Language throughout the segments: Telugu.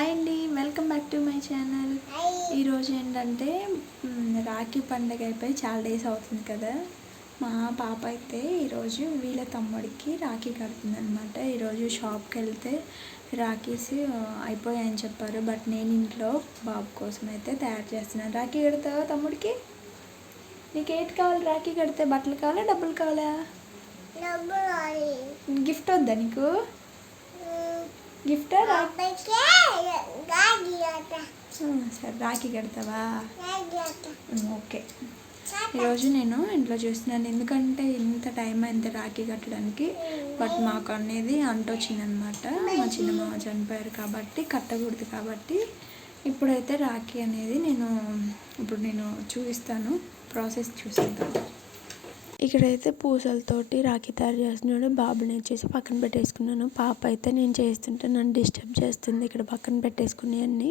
హాయ్ అండి, welcome back to my channel. ఈరోజు ఏంటంటే రాఖీ పండుగ అయిపోయి చాలా డేస్ అవుతుంది కదా. మా పాప అయితే ఈరోజు వీళ్ళ తమ్ముడికి రాఖీ కడుతుందనమాట. ఈరోజు షాప్కి వెళ్తే రాఖీస్ అయిపోయాయని చెప్పారు. బట్ నేను ఇంట్లో బాబు కోసం అయితే తయారు చేస్తున్నాను. రాఖీ కడతావా తమ్ముడికి? నీకు ఏంటి కావాలి? రాఖీ కడితే బట్టలు కావాలా, డబ్బులు కావాలా? గిఫ్ట్ వద్దా నీకు? గిఫ్ట్ సరే, రాఖీ కడతావా? ఓకే. ఈరోజు నేను ఇంట్లో చూస్తున్నాను, ఎందుకంటే ఇంత టైం అయింది రాఖీ కట్టడానికి. బట్ మాకు అనేది అంటొచ్చిందనమాట. మా చిన్నమ్మ చనిపోయారు కాబట్టి కట్టకూడదు. కాబట్టి ఇప్పుడైతే రాఖీ అనేది నేను చూపిస్తాను, ప్రాసెస్ చూపిస్తాను. ఇక్కడైతే పూసలతోటి రాఖీ తయారు చేస్తున్నాడు. బాబుని వచ్చేసి పక్కన పెట్టేసుకున్నాను. పాప అయితే నేను చేస్తుంటే నన్ను డిస్టర్బ్ చేస్తుంది. ఇక్కడ పక్కన పెట్టేసుకుని అన్నీ.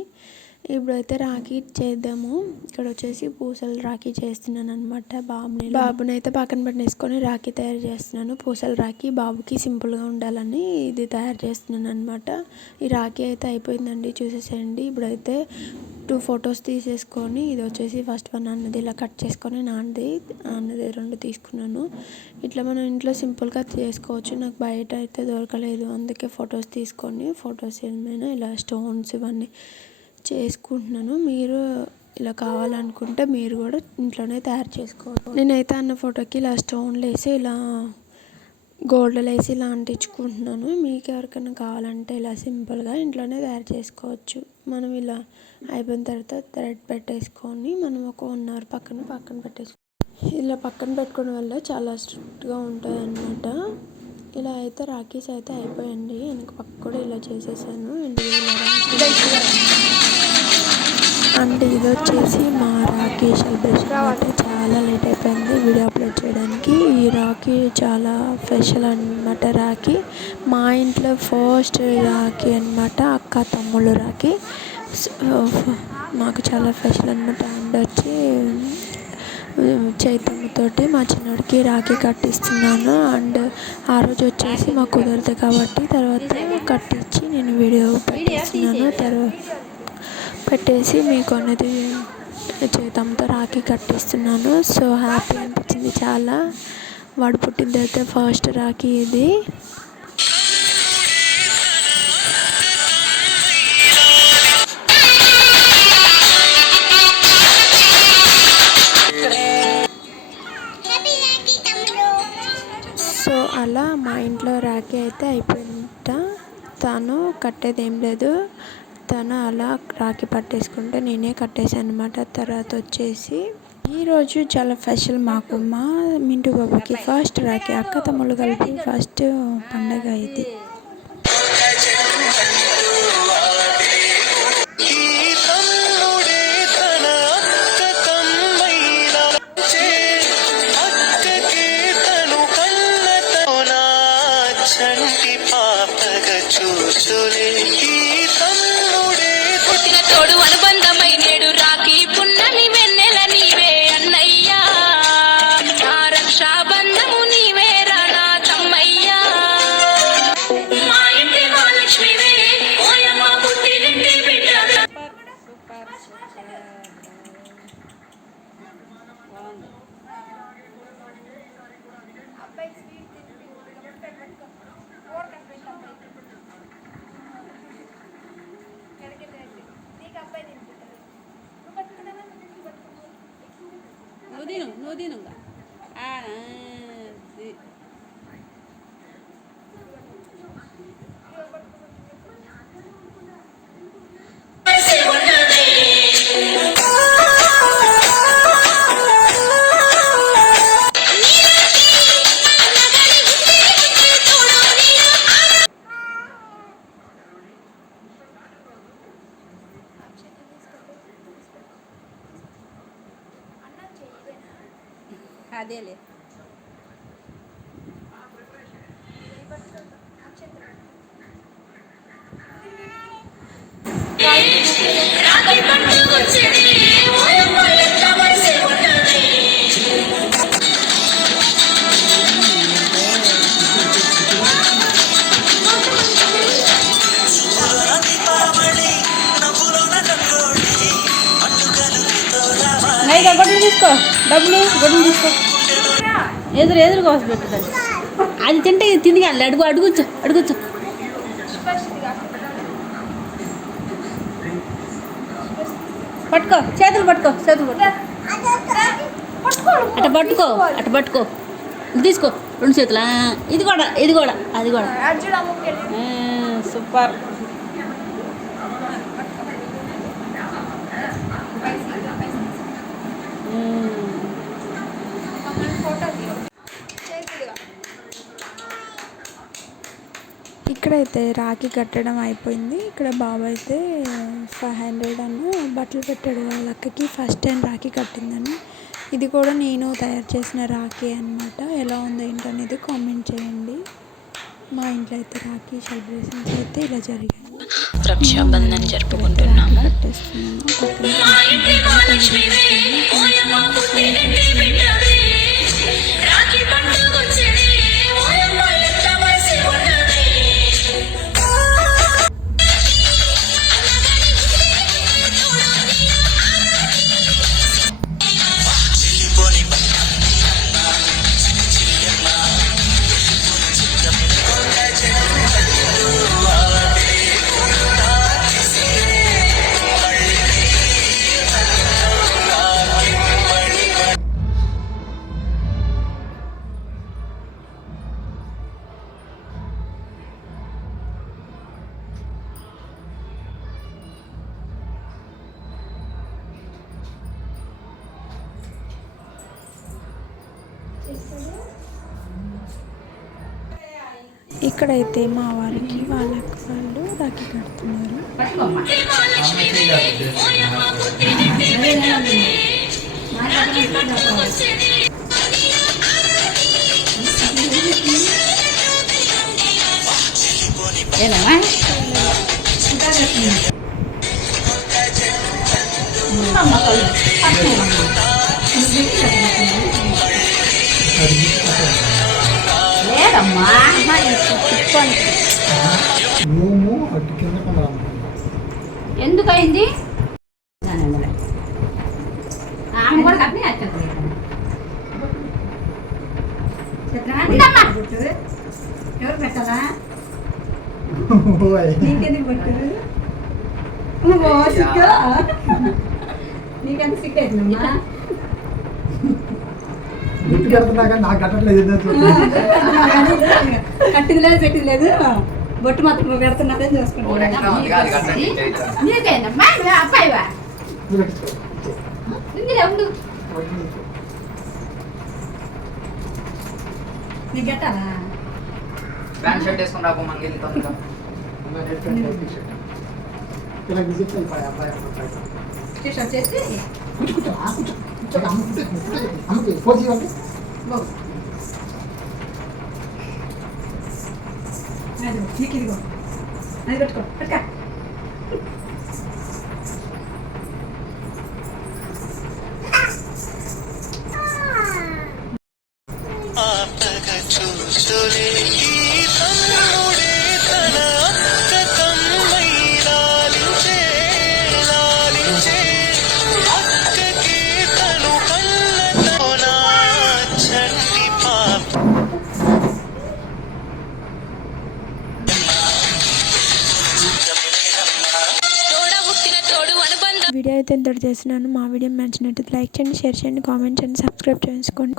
ఇప్పుడైతే రాఖీ చేద్దాము. ఇక్కడ వచ్చేసి పూసలు రాఖీ చేస్తున్నాను అనమాట. బాబుని అయితే పక్కన పెట్టేసుకొని రాఖీ తయారు చేస్తున్నాను. పూసల రాఖీ బాబుకి సింపుల్గా ఉండాలని ఇది తయారు చేస్తున్నాను అనమాట. ఈ రాఖీ అయితే అయిపోయిందండి, చూసేసేయండి. ఇప్పుడైతే 2 ఫొటోస్ తీసేసుకొని, ఇది వచ్చేసి ఫస్ట్ వన్ అన్నది ఇలా కట్ చేసుకొని నాన్నది 2 తీసుకున్నాను. ఇట్లా మనం ఇంట్లో సింపుల్గా చేసుకోవచ్చు. నాకు బయట అయితే దొరకలేదు, అందుకే ఫొటోస్ తీసుకొని ఫొటోస్ ఏమైనా ఇలా స్టోన్స్ ఇవన్నీ చేసుకుంటున్నాను. మీరు ఇలా కావాలనుకుంటే మీరు కూడా ఇంట్లోనే తయారు చేసుకోవచ్చు. నేనైతే అన్న ఫోటోకి ఇలా స్టోన్లు వేసి ఇలా గోల్డ్లు వేసి ఇలా అంటించుకుంటున్నాను. మీకు ఎవరికైనా కావాలంటే ఇలా సింపుల్గా ఇంట్లోనే తయారు చేసుకోవచ్చు. మనం ఇలా అయిపోయిన తర్వాత థ్రెడ్ పెట్టేసుకొని మనం ఒక 1 అవర్ పక్కన పెట్టేసుకోవాలి. ఇలా పక్కన పెట్టుకోవడం వల్ల చాలా స్ట్రిక్ట్గా ఉంటుంది అన్నమాట. ఇలా అయితే రాఖీస్ అయితే అయిపోయండి. వెనక పక్క కూడా ఇలా చేసేసాను. అండ్ ఇది వచ్చేసి మా రాఖీ సెలబ్రేషన్ అంటే చాలా లేట్ అయిపోయింది వీడియో అప్లోడ్ చేయడానికి. ఈ రాఖీ చాలా స్పెషల్ అనమాట. రాఖీ మా ఇంట్లో ఫస్ట్ రాఖీ అనమాట, అక్క తమ్ముళ్ళు రాఖీ. మాకు చాలా స్పెషల్ అనమాట. అండ్ వచ్చి చైతన్యతోటి మా చిన్నోడికి రాఖీ కట్టిస్తున్నాను. అండ్ ఆ రోజు వచ్చేసి మాకు కుదరదు కాబట్టి తర్వాత కట్టించి నేను వీడియో పెట్టిస్తున్నాను. తర్వాత పెట్టేసి మీకు అనేది చేతంతో రాఖీ కట్టిస్తున్నాను. సో హ్యాపీ అనిపించింది చాలా. వాడు పుట్టిన తర్వాత ఫస్ట్ రాఖీ ఇది. సో అలా మా ఇంట్లో రాఖీ అయితే అయిపోయింట. తను కట్టేది ఏం లేదు, తను అలా రాఖీ పట్టేసుకుంటే నేనే కట్టేసాను అనమాట. తర్వాత వచ్చేసి ఈరోజు చాలా స్పెషల్ మాకు. మా మింటూ బాబుకి ఫస్ట్ రాఖీ, అక్క తమ్ముళ్ళు కలిపి ఫస్ట్ పండగ ఇది. తోడు అనుబంధమై నేడు రాఖీ పున్నమి వెన్నెల నీవే అన్నయ్యా, నా రక్షాబంధము నీవే రా నా తమ్మయ్యా. మా ఇంటి మహాలక్ష్మివే ఓయమ్మ పుట్టినింటి బిడ్డ. నువ్వు తినుగా అదేలే. నైగా గొడ్డలు తీసుకో, డబ్బులు గొడ్డలు తీసుకో. ఎదురు కోసి పెట్టుదండి. అది తింటే ఇది తిండి కానీ అడుగుచ్చు. పట్టుకో, చేతులు పట్టుకో. అట పట్టుకో. ఇది తీసుకో 2 చేతులు. ఇది కూడా అది కూడా. సూపర్. ఇక్కడైతే రాఖీ కట్టడం అయిపోయింది. ఇక్కడ బాబు అయితే 500 అన్న బట్టలు పెట్టాడు వాళ్ళ అక్కకి. ఫస్ట్ టైం రాఖీ కట్టిందని. ఇది కూడా నేను తయారు చేసిన రాఖీ అన్నమాట. ఎలా ఉందో ఏంటనేది కామెంట్ చేయండి. మా ఇంట్లో అయితే రాఖీ సెలబ్రేషన్స్ అయితే ఇలా జరిగాయి. రక్షాబంధన్ జరుపుకుంటున్నాము. ఇక్కడైతే మా వారికి వాళ్ళ వాళ్ళు రాఖీ కడుతున్నారు. ఎందుకయింది? ఎవరు పెట్టాలా? నీకెంత సిగ్గైతుందమ్మా? కట్టిది లేదు, పెట్టిది లేదు, బొట్టు మాత్రం పెడుతున్నారని చూసుకుంటా. అబ్బాయివా నీకు కట్టాలా? ప్యాంట్ షర్ట్ వేసుకుని రాకు మంగిలి తొందరగా. టీషర్ట్ చేసి నీకు ఇదిగో అది పెట్టుకో. పట్టుకా. వీడియో అయితే ఇంతటి చేస్తున్నాను. మా వీడియో నచ్చినట్టు లైక్ చేయండి, షేర్ చేయండి, కామెంట్ చేయండి, సబ్స్క్రైబ్ చేసుకోండి.